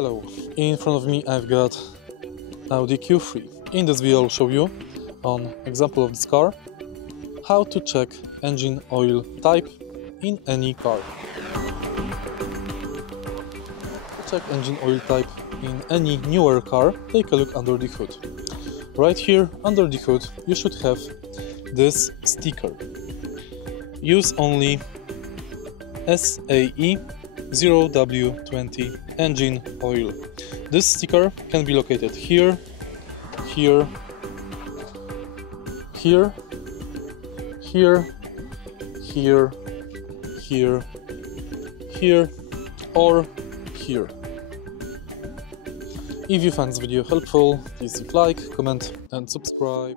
Hello, in front of me I've got AUDI Q3. In this video I'll show you, on example of this car, how to check engine oil type in any car. To check engine oil type in any newer car, take a look under the hood. Right here under the hood you should have this sticker. Use only SAE 0W20 engine oil. This sticker can be located here, here, here, here, here, here, here, or here. If you find this video helpful, please leave a like, comment and subscribe.